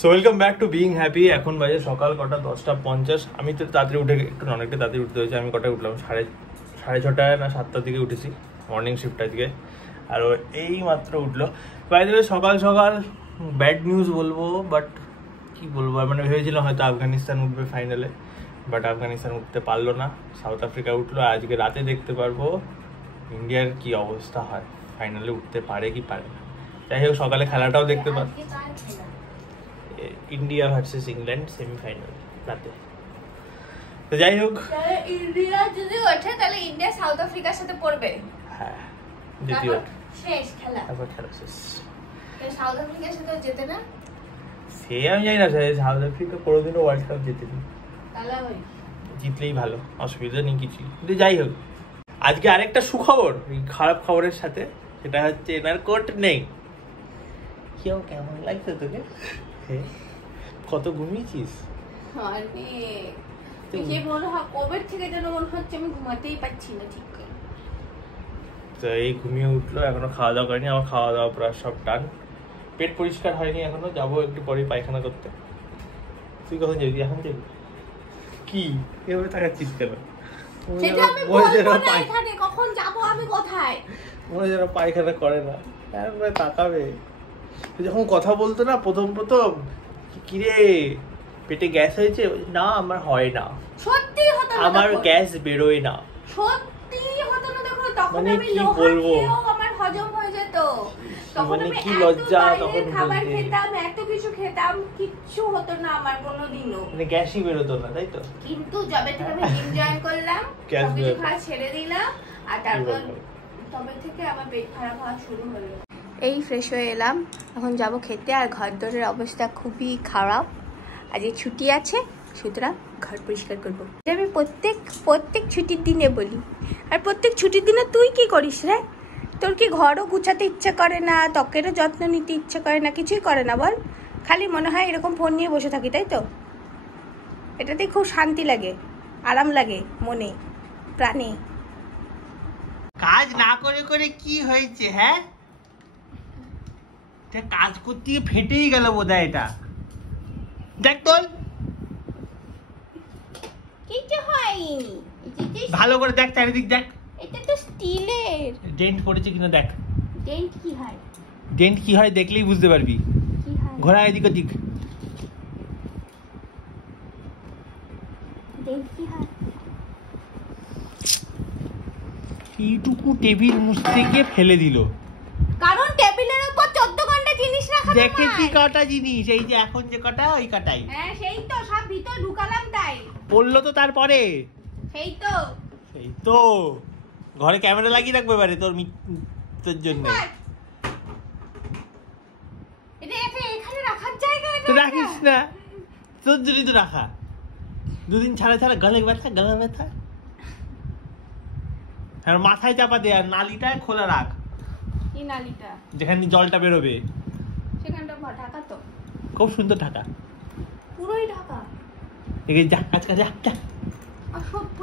So welcome back to being happy. এখন বাজে সকাল কটা 10:50। আমি তো তাড়াতাড়ি উঠে একটু অনেকটা তাড়াতাড়ি উঠতে হয়েছে। আমি কটায় উঠলাম? সাড়ে 6:30 না 7টার দিকে উঠেছি, মর্নিং শিফট আজকে। আর এই মাত্র উঠলো। বাইরে সকাল সকাল ব্যাড নিউজ বলবো, বাট কি বলবো, মানে ভেবেছিলাম হয়তো আফগানিস্তান উঠবে ফাইনালে, বাট আফগানিস্তান উঠতে পারলো না, সাউথ আফ্রিকা উঠলো। আজকে রাতে দেখতে পারবো ইন্ডিয়ার কি অবস্থা হয়, ফাইনালে উঠতে পারে কি পারে না। যাই হোক, সকালে খেলাটাও দেখতে পার, ইন্ডিয়া ভার্সেস ইংল্যান্ড সেমিফাইনাল রাতে। তো যাই হোক, ইন্ডিয়া যদি ওঠে তাহলে ইন্ডিয়া সাউথ আফ্রিকার সাথে পড়বে। হ্যাঁ, দ্বিতীয় শেষ খেলা, তারপর খেলা শেষ। সাউথ আফ্রিকার সাথে জেতে না, সে আমি জানি না, সাউথ আফ্রিকা কোনোদিনও ওয়ার্ল্ড কাপ জেতেনি, তাহলে হয় জিতলেই ভালো, অসুবিধা নেই কিছু। কিন্তু যাই হোক, আজকে আরেকটা সুখবর এই খারাপ খবরের সাথে, সেটা হচ্ছে এনার কোট নেই। কেউ কেমন লাগছে তোকে? কত ঘুমিয়েছিস? কোভিড থেকে যেন মনে হচ্ছে আমি ঘুমাতেই পারছি না ঠিক করে। তো এই ঘুমিয়ে উঠলো, এখনো খাওয়া দাওয়া করেনি। আমার খাওয়া দাওয়া প্রায় সব ডান, পেট পরিষ্কার হয়নি এখনো, যাবো একটু পরে পায়খানা করতে। তুই কখন যাবি? এখন যাবি? কি এভাবে তাকাচ্ছিস কেন? কখন যাবো আমি, কোথায়? মনে যারা পায়খানা করে না, তাকাবে। যখন কথা বলতো না প্রথম কিরে পেটে গ্যাস হয়েছে, না আমার হয় না, সত্যি হতো না, আমার গ্যাস বেরোয় না, সত্যি হতো না। দেখো তখন মানে আমি কি বলবো, আমার হজম হয়ে যেত। তখন মানে আমি কি লজ্জা, তখন খাবার খেতাম, এত কিছু খেতাম, কিচ্ছু হতো না আমার কোনোদিনও, মানে গ্যাসই বেরোতো না, তাই তো। কিন্তু যবে থেকে আমি জিম জয়েন করলাম, সবকিছু খাওয়া ছেড়ে দিলাম, আর তারপর তবে থেকে আমার পেট খারাপ হওয়া শুরু হলো। এই ফ্রেশ হয়ে এলাম, এখন যাব খেতে। আর ঘর দরের অবস্থা খুবই খারাপ, আজকে ছুটি আছে, সুতরাং ঘর পরিষ্কার করবো। আমি প্রত্যেক ছুটির দিনে বলি, আর প্রত্যেক ছুটির দিনে তুই কি করিস রে? তোর কি ঘরও গুছাতে ইচ্ছে করে না, ত্বকেরও যত্ন নিতে ইচ্ছে করে না, কিছুই করে না বল? খালি মনে হয় এরকম ফোন নিয়ে বসে থাকি, তাই তো? এটাতেই খুব শান্তি লাগে, আরাম লাগে মনে প্রাণে। কাজ না করে করে কি হয়েছে? হ্যাঁ, কাজ করতে গিয়ে ফেটেই গেল বোধহয় এটা। দেখ তোল, কিছু হয়নি, ভালো করে দেখ, চারিদিক দেখ। এটা তো স্টিলের। ডেন্ট পড়েছে কিনা দেখ। ডেন্ট কি হয়? ডেন্ট কি হয় দেখলেই বুঝতে পারবি। কি হয়? ঘোড়া এদিক ওদিক। ডেন্ট কি হয়? এইটুকু টেবিল মুছতে গিয়ে ফেলে দিল, কারণ টেবিলের উপর 14 ঘন্টা জিনিস রাখা। দেখেছি কটা জিনিস, এই যে এখন যে কটা, ওই কটাই। হ্যাঁ সেই তো, সব ভিতর ঢুকালাম তাই। পড়লো তো তারপরে। সেই তো ঘরে ক্যামেরা লাগিয়ে রাখবো এবারে তোর জন্য। এটা এখানে রাখার জায়গা, তো রাখিস না, তোর জন্যই তো রাখা। দুদিন ছাড়া ছাড়া গলা ব্যথা, আর মাথায় চাপা দে, আর নালিটা খোলা রাখ। কি নালিটা? যেখানে জলটা বেরোবে সেখানটা ঢাকা তো, খুব সুন্দর ঢাকা, পুরোই ঢাকা। যা আজকে যা। অসভ্য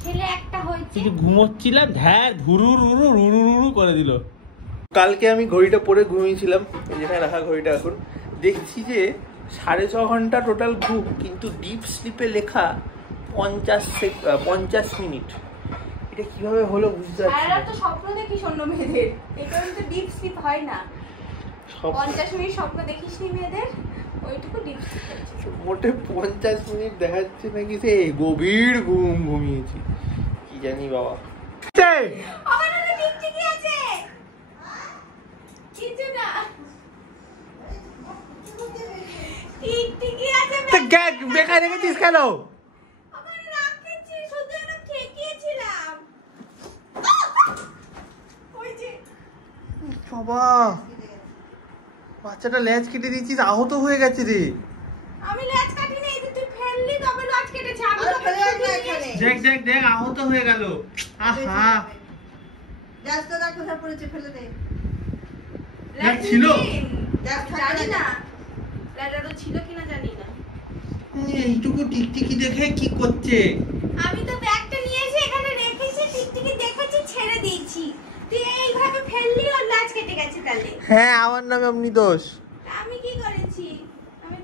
ছেলে একটা হয়েছে। ঘুমোচ্ছিলাম, ধ্যার ধুরু করে দিল। কালকে আমি ঘড়িটা পরে ঘুমিয়েছিলাম, যেখানে রাখা ঘড়িটা, এখন দেখছি যে 6.5 ঘন্টা টোটাল ঘুম, কিন্তু ডিপ স্লিপে লেখা 50 মিনিট। এটা কিভাবে হলো বুঝতে পারছি না। তো স্বপ্ন দেখিস অন্য মেয়েদের, এই কারণে তো ডিপ স্লিপ হয় না। 50 মিনিট স্বপ্ন দেখিসনি মেয়েদের, ওইটুকু ডিপ স্লিপ। মোটে 50 মিনিট দেখাচ্ছে নাকি সে গভীর ঘুম ঘুমিয়েছি, কি জানি বাবা। ওখানে টিকটিকি আছে, কিছু না, টিকটিকি আছে। তো বেকার রেখেছিস কেন? ওখানে রাখেছি, শুধু এটা ঠেকিয়েছিলাম। ওই যে বাবা, বাচ্চাটা লেজ কেটে দিয়েছিস, আহত হয়ে গেছে রে। আমি লেজ কাটিনি, এই তুই ফেললি তবে লেজ কেটেছে। আমি তো ফেলে দেখ আহত হয়ে গেল। আহা, রাস্তা রাখো, সব পড়েছে, ফেলে দে। লেজ ছিল? জানি না, লেজারও ছিল কিনা জানি না। এইটুকু টিকটিকি দেখে কি করছে? আমি তো ব্যাগটা নিয়ে এসে এখানে রেখেছি, টিকটিকি দেখেছি, ছেড়ে দিয়েছি। তুই এইভাবে ফেললি, ওর লেজ কেটে গেছে তাহলে। হ্যাঁ, আমার নামে এমনি দোষ। আমি কি করেছি? আমি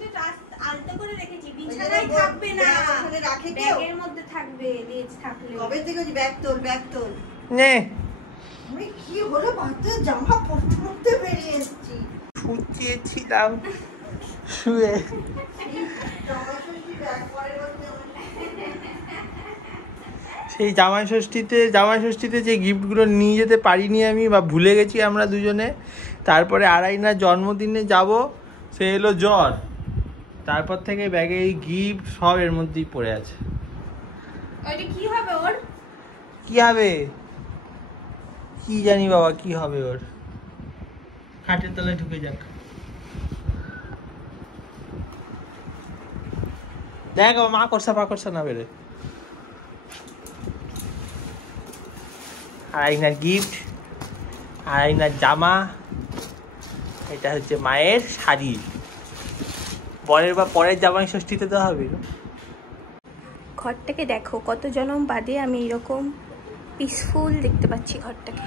বিছানায় থাকবে না, ওখানে রাখে কেউ? ব্যাগের মধ্যে থাকবে, লেজ থাকলে। কবে থেকে ব্যাগ তোল নে আমি কি হলো বাচ্চা জামা পরতে পরতে বেরিয়ে এসেছি শুয়েছিলাম শুয়ে সেই জামাই ষষ্ঠীতে যে গিফটগুলো নিয়ে যেতে পারিনি আমি বা ভুলে গেছি আমরা দুজনে। তারপরে আরাইনার জন্মদিনে যাব, সে এলো জ্বর, তারপর থেকে ব্যাগে এই গিফট সব এর মধ্যেই পড়ে আছে। ওইটা কি হবে ওর? কি হবে কি জানি বাবা, কি হবে ওর। খাটের তলায় ঢুকে যাক। দেখ মা করসা না বেরে। আরাইনার গিফট, আরাইনার জামা, এটা হচ্ছে মায়ের শাড়ি। পরের জামাই ষষ্ঠীতে তো হবে। ঘরটাকে দেখো, কত জনম বাদে আমি এরকম পিসফুল দেখতে পাচ্ছি ঘরটাকে।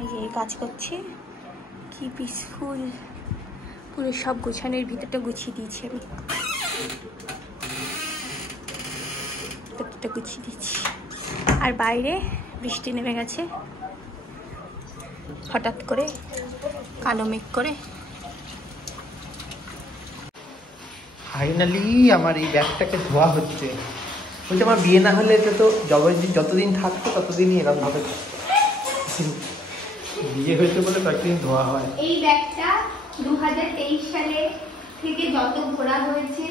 এই যে কাজ করছে, কি পিসফুল। পুরো সব গোছানোর ভিতরটা গুছিয়ে দিয়েছি আমি, ভিতরটা গুছিয়ে দিচ্ছি। আর বাইরে বৃষ্টি নেমে গেছে হঠাৎ করে, কালো মেঘ করে। ফাইনালি আমার এই ব্যাগটাকে ধোয়া হচ্ছে। বলছি আমার বিয়ে না হলে এটা তো যতদিন থাকতো ততদিনই এরকম হবে। বিয়ে হয়েছে বলে কয়েকদিন ধোয়া হয়। এই ব্যাগটা 2023 সালে থেকে যত ঘোরা হয়েছে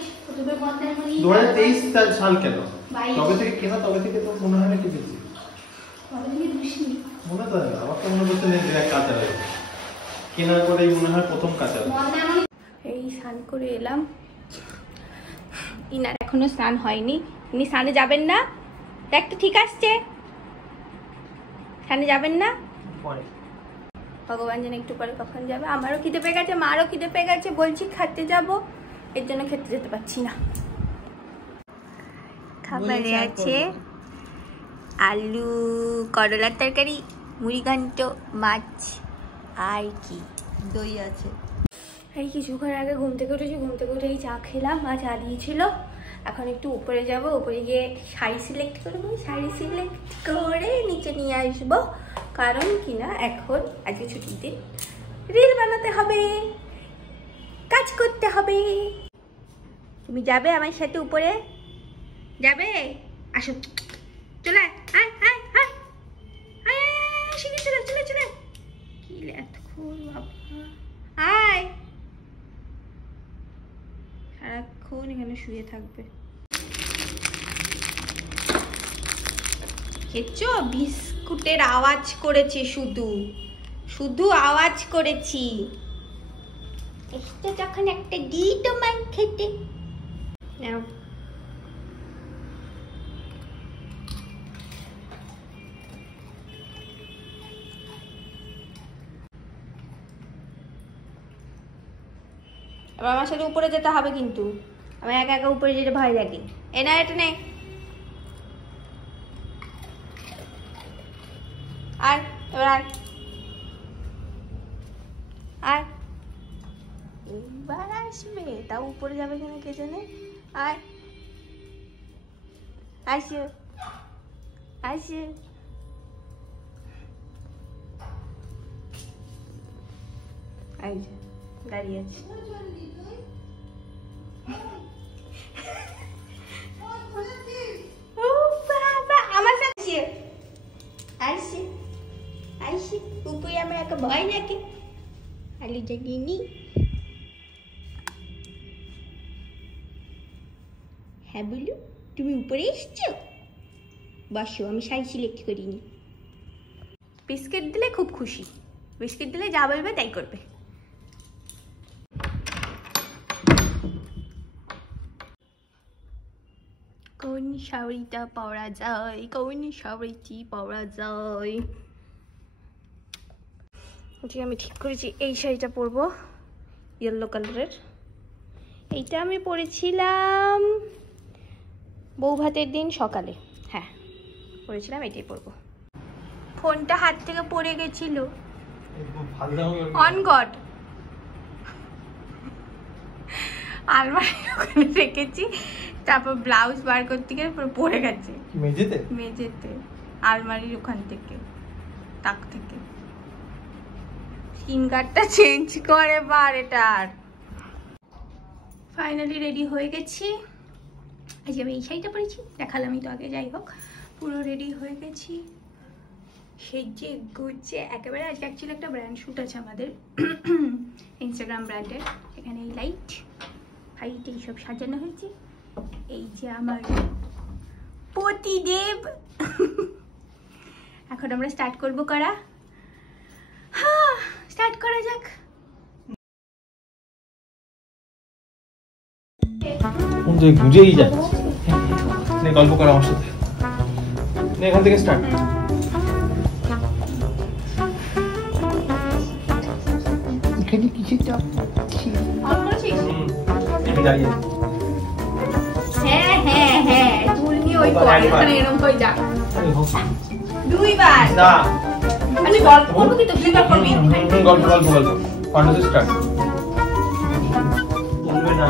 2023 সাল কেন? তবে থেকে কেনা, তবে থেকে তো মনে হয় না কিনেছি। মনে তো হয় না, আমার তো মনে করছে কাঁচা লাগে কেনার পরেই মনে হয় প্রথম কাঁচা। এই স্নান করে এলাম, ইনার এখনো স্নান হয়নি। ইনি স্নানে যাবেন না? ব্যাগটা ঠিক আসছে, স্নানে যাবেন না? ভগবান জানে একটু পরে কখন যাবে। আমারও খিদে পেয়ে গেছে, মারও খিদে পেয়ে গেছে। বলছি খেতে যাব, এর জন্য খেতে যেতে পারছি না। খাবারে আছে আলু, করলার তরকারি, মুড়িঘণ্ট, মাছ, আর কি দই আছে। এই কিছুক্ষণ আগে ঘুম থেকে উঠেছি, ঘুম থেকে উঠে এই চা খেলাম, মা চা দিয়েছিল। এখন একটু উপরে যাব, উপরে গিয়ে শাড়ি সিলেক্ট করবো, শাড়ি সিলেক্ট করে নিচে নিয়ে আসবো। কারণ কি না, এখন আজকে ছুটির দিন, রিল বানাতে হবে, কাজ করতে হবে। তুমি যাবে আমার সাথে উপরে? যাবে? আসো, চলে আয় আয় আয় আয় আয়, শিখে চলে চলে চলে। কি এতক্ষণ বাবা, আয়। সারাক্ষণ এখানে শুয়ে থাকবে। খেয়েছো? বিস্কুটের আওয়াজ করেছে, শুধু আওয়াজ করেছি। এটা যখন একটা দিই তোমায় খেতে। নাও। এবার আমার সাথে উপরে যেতে হবে, কিন্তু আমি একা একা উপরে যেতে ভয় লাগে। এ না, এটা নে। আর এবার আর এবার আসবে, তাও উপরে যাবে কিনা কে জানে। আর আসে আসে, দাঁড়িয়ে আছে। আমার সাথে আসে আসে উপরে, আমার একটা ভয় লাগে। আলু জাগিনি। হ্যাঁ বলু, তুমি উপরে এসছো? বসো, আমি শাড়ি সিলেক্ট করিনি। বিস্কিট দিলে খুব খুশি, বিস্কিট দিলে যা বলবে তাই করবে। কোন শাড়িটা পরা যায়, কোন শাড়িটি পরা যায়? আমি ঠিক করেছি এই শাড়িটা পরবো, ইয়েলো কালারের। এইটা আমি পরেছিলাম বৌভাতের দিন সকালে, হ্যাঁ পরেছিলাম, এটাই পরবো। ফোনটা হাত থেকে পড়ে গেছিল, অন গড। আলমারির ওখানে রেখেছি, তারপর ব্লাউজ বার করতে গিয়ে পুরো পড়ে গেছে মেঝেতে মেঝেতে, আলমারির ওখান থেকে, তাক থেকে। স্ক্রিন গার্ডটা চেঞ্জ করে বার এটার। ফাইনালি রেডি হয়ে গেছি। আজকে আমি এই শাড়িটা পরেছি, দেখালামই তো আগে। যাই হোক, পুরো রেডি হয়ে গেছি সেজে গুজে একেবারে। আজকে অ্যাকচুয়ালি একটা ব্র্যান্ড শ্যুট আছে আমাদের, ইনস্টাগ্রাম ব্র্যান্ডের। এখানে এই লাইট ফাইট এইসব সাজানো হয়েছে। এই যে আমার পতিদেব। এখন আমরা স্টার্ট করবো করা। হ্যাঁ, স্টার্ট করা যাক। বুঝেই যাচ্ছে। গল্প করা আমার সাথে, এখান থেকে স্টার্ট। এখানে কিছু চাপ হ্যাঁ হ্যাঁ হ্যাঁ, চুল নিয়ে ওই এখানে এরকম হয়ে যাক। দুইবার না, আমি গল্প করবো কি? তো দুইবার করবি। গল্প গল্প গল্প কন্টিনিউ স্টার্ট। বলবে না,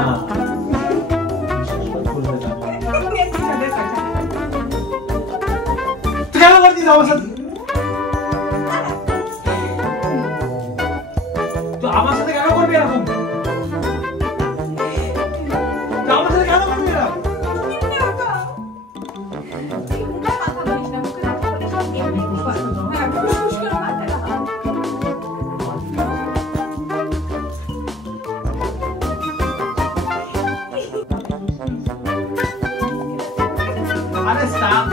কেন করছিস আমার সাথে? তো আমার সাথে কেন করবি এরকম? আমার সাথে কেন করবি এরকম? আরে স্টপ।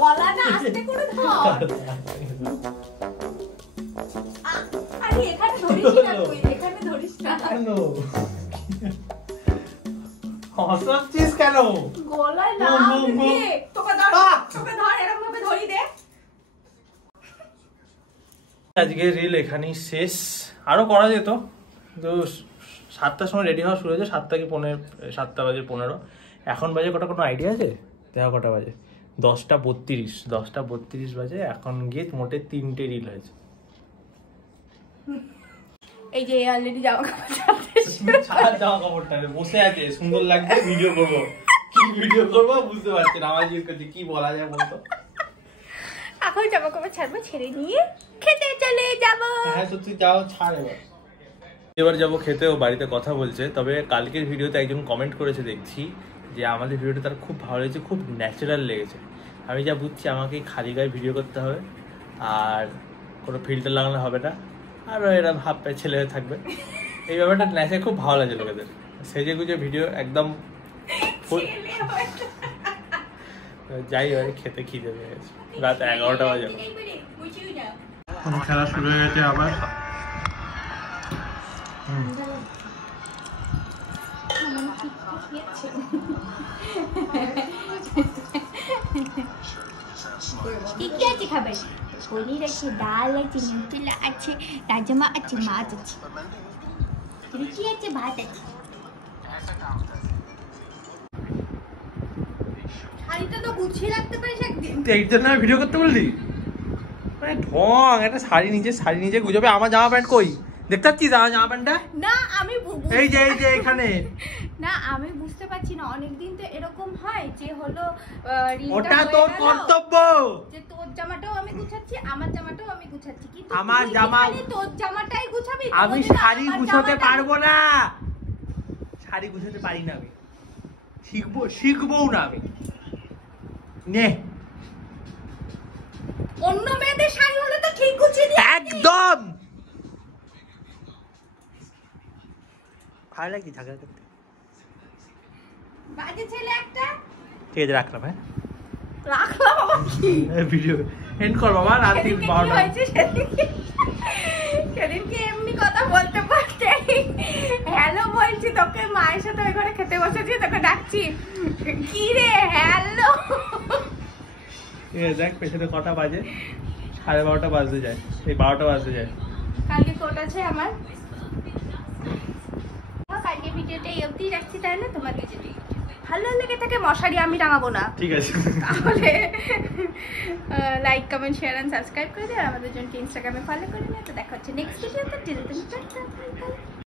বলা না, আস্তে করে ধর। আরে এখানে ধরিস না তুই, এখানে ধরিস না। কেন হসাচ্ছিস কেন? গলায় না দে, তোকে ধর, তোকে ধর, এরকম ভাবে ধরি দে। আজকে রিল এখানেই শেষ। আরো করা যেত, তো 7টার সময় রেডি হওয়া শুরু হয়েছে। 7টা কি 7টা বাজে 15। এখন বাজে কটা, কোনো আইডিয়া আছে? দেখা কটা বাজে? 10:32। 10:32 বাজে। এখন গিয়ে মোটে 3টে রিল হয়েছে। এই যে অলরেডি জামা কাপড় জামা কাপড়টা বসে আছে, সুন্দর লাগছে, ভিডিও করবো। কি ভিডিও করবো বুঝতে পারছি না। আমার জিজ্ঞেস করছি কি বলা যায় বলতো। এখন জামা কাপড় ছাড়বো, ছেড়ে নিয়ে খেতে চলে যাবো। হ্যাঁ সত্যি, যাও ছাড়। এবার যাবো খেতে। ও বাড়িতে কথা বলছে। তবে কালকের ভিডিওতে একজন কমেন্ট করেছে দেখছি যে আমাদের ভিডিওটা তার খুব ভালো লেগেছে, খুব ন্যাচারাল লেগেছে। আমি যা বুঝছি আমাকে খালি গায়ে ভিডিও করতে হবে, আর কোনো ফিল্টার লাগানো হবে না, আর এরা হাফ পায়ে ছেলে হয়ে থাকবে। এই ব্যাপারটা ন্যাচারাল খুব ভালো লাগে লোকেদের। সেজে গুজে ভিডিও একদম যাই হয়। খেতে খিদে পেয়ে গেছে, রাত 11টা বাজে। খেলা শুরু হয়ে গেছে আবার। কি আছে খাবার? পনির আছে, ডাল আছে, নিউট্রেলা আছে, রাজমা আছে, মাছ আছে, রুটি আছে, ভাত আছে। শাড়িটা তো গুছিয়ে রাখতে পারিস একদিন। এইটা না ভিডিও করতে বললি? মানে ঢং, একটা শাড়ি নিজে গুজাবে। আমার জামা প্যান্ট কই দেখতে পাচ্ছিস? আমার জামা প্যান্টটা না, আমি এই যে এখানে। না, আমি বুঝতে পারছি না। অনেকদিন তো এরকম হয় যে হলো ওটা তোর কর্তব্য যে তোর জামাটাও আমি গুছাচ্ছি, আমার জামাটাও আমি গুছাচ্ছি, কিন্তু আমার জামা তোর জামাটাই গুছাবি। আমি শাড়ি গুছাতে পারবো না, শাড়ি গুছাতে পারি না আমি। শিখবো না আমি। নে, অন্য মেয়েদের শাড়ি হলে তো ঠিক গুছিয়ে দিই একদম। ভালো লাগছে ঝগড়া করতে। বাজে ছেলে একটা। ঠিক আছে, রাখলাম। হ্যাঁ রাখলাম। আবার কি ভিডিও এন্ড কর বাবা। রাত 12টা। সেদিনকে এমনি কথা বলতে বলতে হ্যালো বলছি তোকে, মায়ের সাথে ওই ঘরে খেতে বসেছি, তোকে ডাকছি, কি রে হ্যালো। দেখ পেছনে কটা বাজে, 12:30 বাজতে যায়, এই 12টা বাজতে যায়। কালকে কোর্ট আছে আমার। কালকে ভিডিওটা এই অবধি রাখছি, তাই না? তোমাকে যদি ভালো লেগে থাকে মশারি আমি টাঙাবো না, ঠিক আছে? তাহলে like comment share and subscribe করে দিও, আর আমাদের জন্য ইনস্টাগ্রামে ফলো করে নিও। তো দেখা হচ্ছে নেক্সট ভিডিওতে।